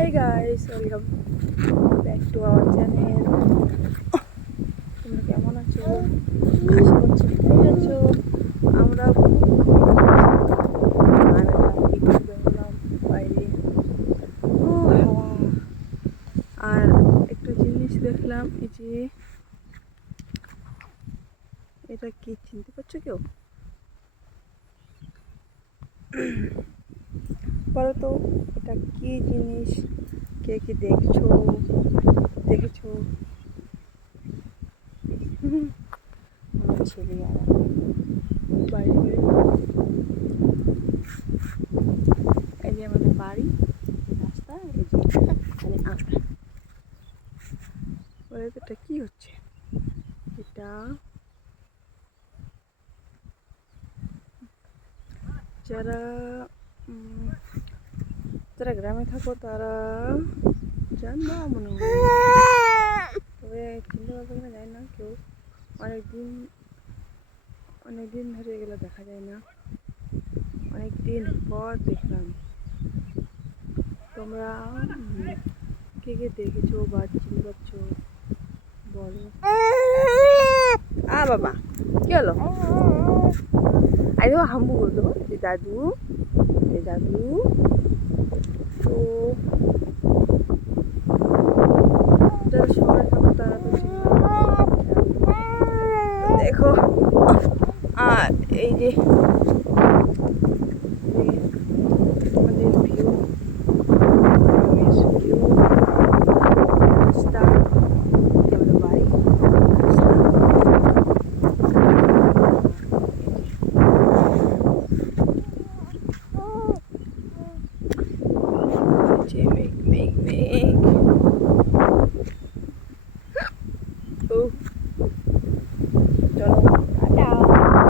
Hey guys, welcome back to our channel. তোমরা কেমন আছো? আশা করছি ভালো আছো। আমরা একটু বেরোলাম বাইরে, হাওয়া আর একটু জিনিস দেখলাম। এই যে এটা কি চিনতে পারছো কেউ? বলো তো এটা কি জিনিস? কে কি দেখছো? আমার ছেলে আর বাইরে এই যে আমাদের বাড়ি, রাস্তা, এই যে এখানে আমরা বলে তো এটা কি হচ্ছে? এটা যারা যারা গ্রামে থাকো তারা জানবা মনে হয়, তবে চিনতে পারবে কিনা জানি না কেউ। অনেকদিন ধরে এগুলো দেখা যায় না, অনেকদিন পর দেখলাম। তোমরা কে কে দেখেছো বা চিনতে পারছো বলো। বাবা কি হলো? আরে হাম্বু করে দেবো। দাদু তো যারা শহরে থাকো তারা তো দেখো। আর এই যে আমাদের ভিউ, রাস্তা, আমাদের বাড়ি, রাস্তা, মেঘ